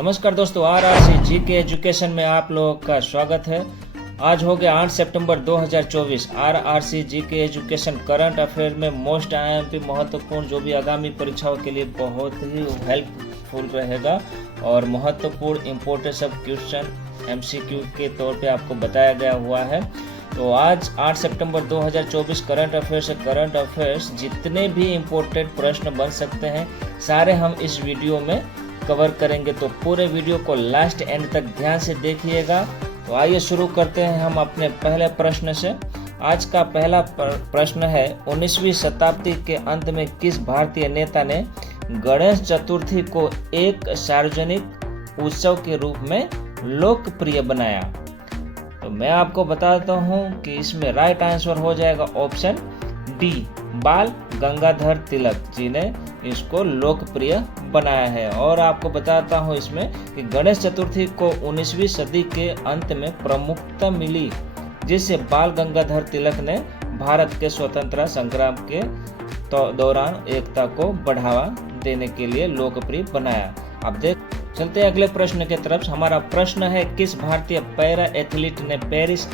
नमस्कार दोस्तों, RRC GK education में आप लोगों का स्वागत है। आज हो गया 8 सितंबर 2024। RRC GK education current affair में मोस्ट आईएमपी महत्वपूर्ण जो भी आगामी परीक्षाओं के लिए बहुत ही हेल्पफुल रहेगा और महत्वपूर्ण इम्पोर्टेंस ऑफ क्वेश्चन MCQ के तौर पे आपको बताया गया हुआ है। तो आज 8 सितंबर 2024 करंट अफेयर्स जितने भी इम्पोर्टेंट प्रश्न बन सकते हैं सारे हम इस वीडियो में कवर करेंगे, तो पूरे वीडियो को लास्ट एंड तक ध्यान से देखिएगा। तो आइए शुरू करते हैं हम अपने पहले प्रश्न से। आज का पहला प्रश्न है, 19वीं शताब्दी के अंत में किस भारतीय नेता ने गणेश चतुर्थी को एक सार्वजनिक उत्सव के रूप में लोकप्रिय बनाया? तो मैं आपको बताता हूं कि इसमें राइट आंसर हो जाएगा ऑप्शन डी, बाल गंगाधर तिलक जी ने इसको लोकप्रिय बनाया है। और आपको बताता हूं इसमें कि गणेश चतुर्थी को 19वीं सदी के अंत में प्रमुखता मिली, जिससे बाल गंगाधर तिलक ने भारत के स्वतंत्रता संग्राम के दौरान एकता को बढ़ावा देने के लिए लोकप्रिय बनाया। अब देख चलते हैं अगले प्रश्न की तरफ। हमारा प्रश्न है, किस भारतीय पैरा एथलीट ने पेरिस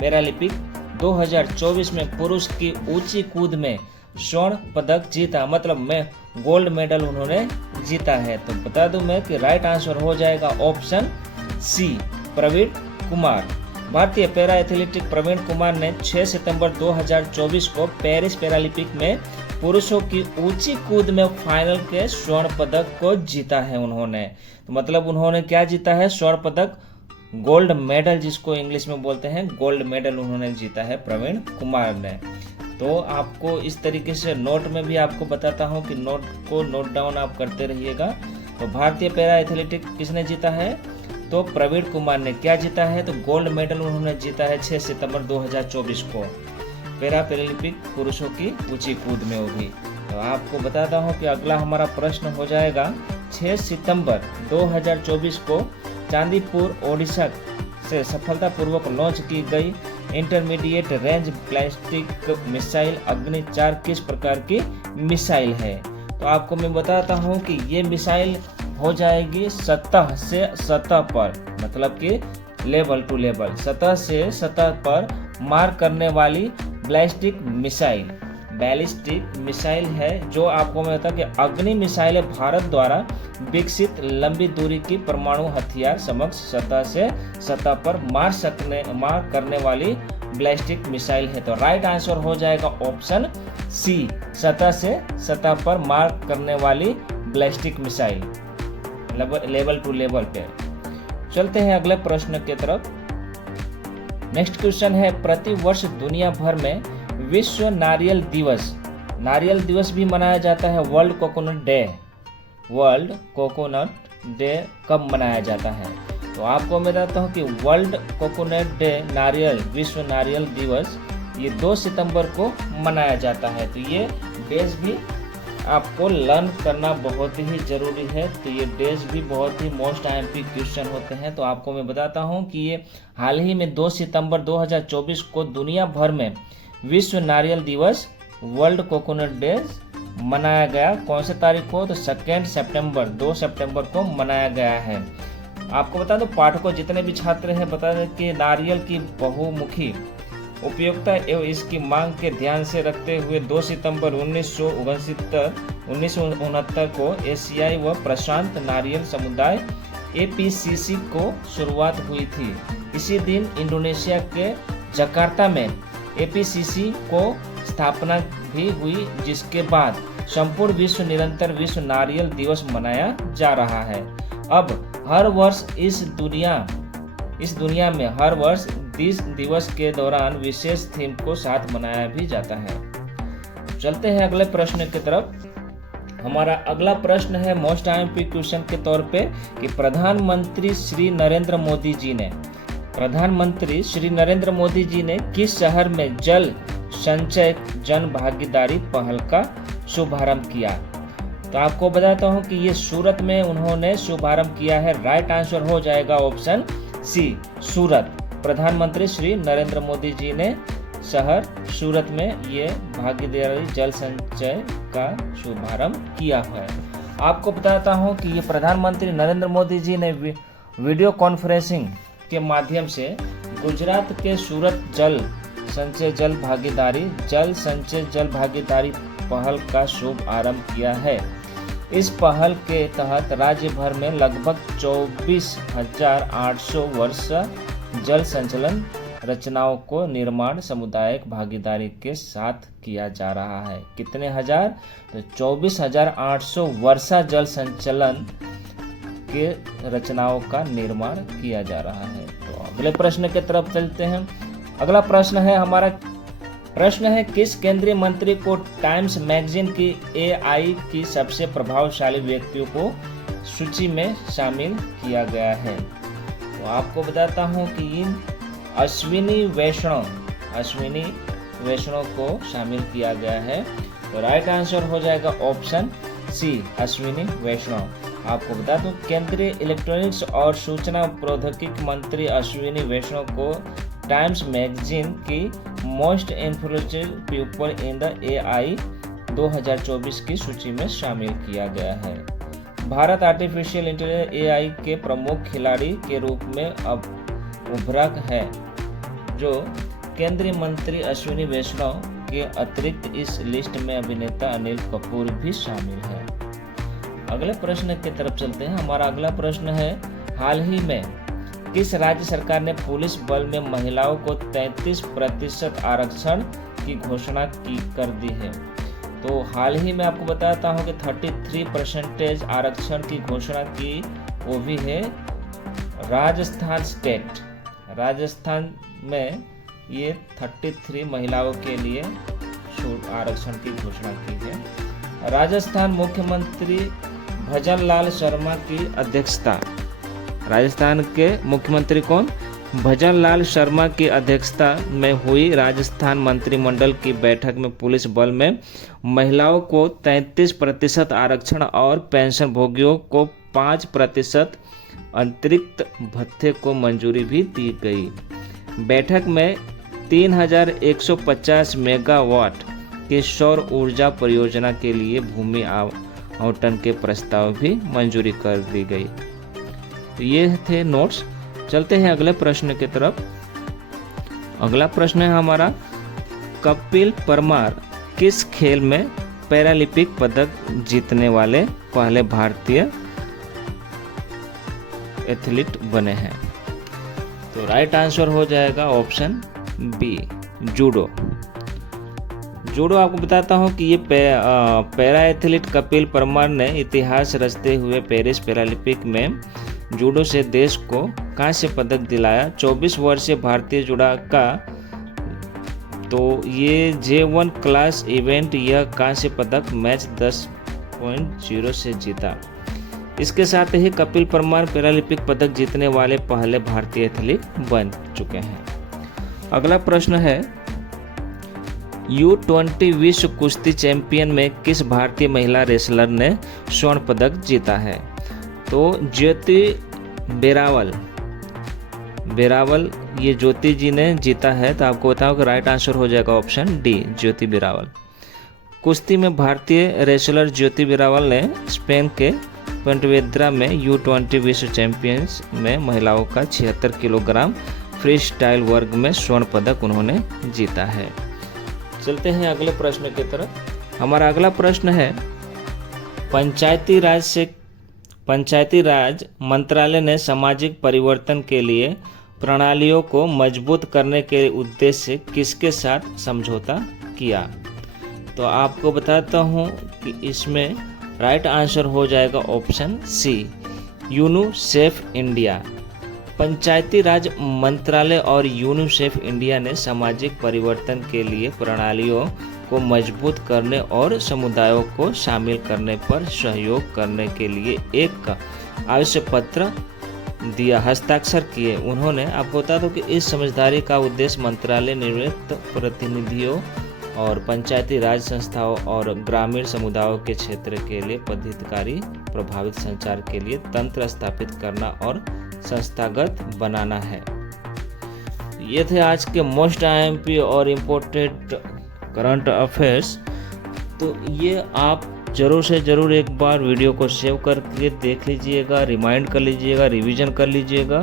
पैरालंपिक 2024 में पुरुष की ऊंची कूद में स्वर्ण पदक जीता, मतलब में गोल्ड मेडल उन्होंने जीता है? तो बता दूं मैं कि राइट आंसर हो जाएगा ऑप्शन सी, प्रवीण कुमार। भारतीय पैरा एथलेटिक प्रवीण कुमार ने 6 सितंबर 2024 को पेरिस पैरालंपिक में पुरुषों की ऊंची कूद में फाइनल के स्वर्ण पदक को जीता है उन्होंने। तो मतलब उन्होंने क्या जीता है? स्वर्ण पदक, गोल्ड मेडल, जिसको इंग्लिश में बोलते हैं गोल्ड मेडल उन्होंने जीता है प्रवीण कुमार ने। तो आपको इस तरीके से नोट में भी आपको बताता हूं कि नोट डाउन आप करते रहिएगा। तो भारतीय पैरा एथलेटिक किसने जीता है? तो प्रवीण कुमार ने क्या जीता है? तो गोल्ड मेडल उन्होंने जीता है 6 सितंबर 2024 को पैरा पैरालंपिक पुरुषों की ऊंची कूद में होगी। तो आपको बताता हूं कि अगला हमारा प्रश्न हो जाएगा, 6 सितंबर 2024 को चांदीपुर ओडिशा से सफलतापूर्वक लॉन्च की गई इंटरमीडिएट रेंज बैलिस्टिक मिसाइल अग्नि 4 किस प्रकार की मिसाइल है? तो आपको मैं बताता हूं कि ये मिसाइल हो जाएगी सतह से सतह पर, मतलब कि लेवल टू लेवल, सतह से सतह पर मार करने वाली बैलिस्टिक मिसाइल है, जो आपको मैं बता कि अग्नि मिसाइल है, भारत द्वारा विकसित लंबी दूरी की परमाणु हथियार समक्ष सतह से सतह पर मार करने वाली बैलिस्टिक मिसाइल है। तो राइट आंसर हो जाएगा ऑप्शन सी, सतह से सतह पर मार करने वाली ballistic missile, level two level पे। चलते हैं अगले प्रश्न की तरफ। नेक्स्ट क्वेश्चन है, प्रति वर्ष दुनिया भर में विश्व नारियल दिवस भी मनाया जाता है। वर्ल्ड कोकोनट डे कब मनाया जाता है? तो आपको मैं बताता हूँ कि वर्ल्ड कोकोनट डे, विश्व नारियल दिवस, ये 2 सितंबर को मनाया जाता है। तो ये डेज भी आपको लर्न करना बहुत ही जरूरी है। तो ये डेज भी बहुत ही मोस्ट आईएमपी क्वेश्चन होते हैं। तो आपको मैं बताता हूँ कि ये हाल ही में 2 सितंबर 2024 को दुनिया भर में विश्व नारियल दिवस, वर्ल्ड कोकोनट डे मनाया गया। कौन से तारीख को? तो 2 सितंबर 2 सितंबर को मनाया गया है। आपको बता दो, पाठकों जितने भी छात्र हैं बता दें कि नारियल की बहुमुखी उपयोगिता एवं इसकी मांग के ध्यान से रखते हुए 2 सितंबर 1969 को एशियाई व प्रशांत नारियल समुदाय APCC को शुरुआत हुई थी। इसी दिन इंडोनेशिया के जकार्ता में APCC को स्थापना भी हुई, जिसके बाद संपूर्ण निरंतर विश्व नारियल दिवस मनाया जा रहा है। अब हर वर्ष इस दुनिया में हर वर्ष इस दिवस के दौरान विशेष थीम को साथ मनाया भी जाता है। चलते हैं अगले प्रश्न की तरफ। हमारा अगला प्रश्न है मोस्ट आईएमपी क्वेश्चन के तौर पे कि प्रधानमंत्री श्री नरेंद्र मोदी जी ने किस शहर में जल संचय जन भागीदारी पहल का शुभारंभ किया? तो आपको बताता हूं कि ये सूरत में उन्होंने शुभारंभ किया है। राइट आंसर हो जाएगा ऑप्शन सी, सूरत। प्रधानमंत्री श्री नरेंद्र मोदी जी ने शहर सूरत में ये भागीदारी जल संचय का शुभारंभ किया है। आपको बताता हूं कि ये प्रधानमंत्री नरेंद्र मोदी जी ने वीडियो कॉन्फ्रेंसिंग के माध्यम से गुजरात के सूरत जल संचय जल भागीदारी पहल का शुभ आरंभ किया है। इस पहल के तहत राज्य भर में लगभग 24,800 वर्ष जल संचलन रचनाओं को निर्माण सामुदायिक भागीदारी के साथ किया जा रहा है। कितने हजार? तो 24,800 वर्षा जल संचलन के रचनाओं का निर्माण किया जा रहा है। तो अगले प्रश्न की तरफ चलते हैं। अगला प्रश्न है किस केंद्रीय मंत्री को टाइम्स मैगजीन की AI की सबसे प्रभावशाली व्यक्तियों को सूची में शामिल किया गया है? तो आपको बताता हूं कि अश्विनी वैष्णव को शामिल किया गया है। तो राइट आंसर हो जाएगा ऑप्शन सी, अश्विनी वैष्णव। आपको बता दूं केंद्रीय इलेक्ट्रॉनिक्स और सूचना प्रौद्योगिकी मंत्री अश्विनी वैष्णव को टाइम्स मैगजीन की most influential people in the AI 2024 की सूची में शामिल किया गया है। भारत आर्टिफिशियल इंटेलिजेंस AI के प्रमुख खिलाड़ी के रूप में अब उभरा है, जो केंद्रीय मंत्री अश्विनी वैष्णव के अतिरिक्त इस लिस्ट में अभिनेता अनिल कपूर भी शामिल है। अगले प्रश्न की तरफ चलते हैं। हमारा अगला प्रश्न है हाल ही में किस राज्य सरकार ने पुलिस बल में महिलाओं को 33% आरक्षण की घोषणा कर दी है? तो हाल ही में आपको बताता हूं कि 33% आरक्षण की घोषणा की, वो भी है राजस्थान स्टेट। राजस्थान में ये 33 महिलाओं के लिए आरक्षण की घोषणा की है। राजस्थान मुख्यमंत्री भजन लाल शर्मा की अध्यक्षता, राजस्थान के मुख्यमंत्री कौन? भजन लाल शर्मा की अध्यक्षता में हुई राजस्थान मंत्रिमंडल की बैठक में पुलिस बल में महिलाओं को 33% आरक्षण और पेंशन भोगियों को 5% अतिरिक्त भत्ते को मंजूरी भी दी गई। बैठक में 3,150 मेगावाट के सौर ऊर्जा परियोजना के लिए भूमि आवंटन के प्रस्ताव भी मंजूरी कर दी गई। तो ये थे नोट्स। चलते हैं अगले प्रश्न की तरफ। अगला प्रश्न है हमारा, कपिल परमार किस खेल में पैरालंपिक पदक जीतने वाले पहले भारतीय एथलीट बने हैं? तो राइट आंसर हो जाएगा ऑप्शन बी, जूडो। जूडो आपको बताता हूं कि ये पैरा एथलीट कपिल परमार ने इतिहास रचते हुए पेरिस पैरालंपिक में जूडो से देश को कांस्य पदक दिलाया। 24 वर्षीय भारतीय जुड़ाका तो ये J1 क्लास इवेंट यह कांस्य पदक मैच 10.0 से जीता। इसके साथ ही कपिल परमार पैरालंपिक पदक जीतने वाले पहले भारतीय एथलीट बन चुके हैं। अगला प्रश्न है, U20 विश्व कुश्ती चैंपियन में किस भारतीय महिला रेसलर ने स्वर्ण पदक जीता है? तो ज्योति बेरावल ये ज्योति जी ने जीता है। तो आपको बताओ कि राइट आंसर हो जाएगा ऑप्शन डी, ज्योति बेरावल। कुश्ती में भारतीय रेसलर ज्योति बेरावल ने स्पेन के पोंटेवेद्रा में U20 विश्व चैंपियंस में महिलाओं का 76 किलोग्राम फ्री स्टाइल वर्ग में स्वर्ण पदक उन्होंने जीता है। चलते हैं अगले प्रश्न की तरफ। हमारा अगला प्रश्न है, पंचायती राज मंत्रालय ने सामाजिक परिवर्तन के लिए प्रणालियों को मजबूत करने के उद्देश्य से किसके साथ समझौता किया? तो आपको बताता हूं कि इसमें राइट आंसर हो जाएगा ऑप्शन सी, यूनिसेफ इंडिया। पंचायती राज मंत्रालय और यूनिसेफ इंडिया ने सामाजिक परिवर्तन के लिए प्रणालियों को मजबूत करने और समुदायों को शामिल करने पर सहयोग करने के लिए एक आवश्यक पत्र दिया, हस्ताक्षर किए। उन्होंने, आपको बता दो कि इस समझदारी का उद्देश्य मंत्रालय निवृत्त प्रतिनिधियों और पंचायती राज संस्थाओं और ग्रामीण समुदायों के क्षेत्र के लिए पदाधिकारी प्रभावित संचार के लिए तंत्र स्थापित करना और संस्थागत बनाना है। ये थे आज के मोस्ट IMP और इम्पोर्टेंट करंट अफेयर्स। तो ये आप ज़रूर से ज़रूर एक बार वीडियो को सेव करके देख लीजिएगा, रिमाइंड कर लीजिएगा, रिवीजन कर लीजिएगा,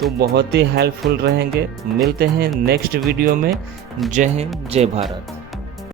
तो बहुत ही हेल्पफुल रहेंगे। मिलते हैं नेक्स्ट वीडियो में। जय हिंद, जय भारत।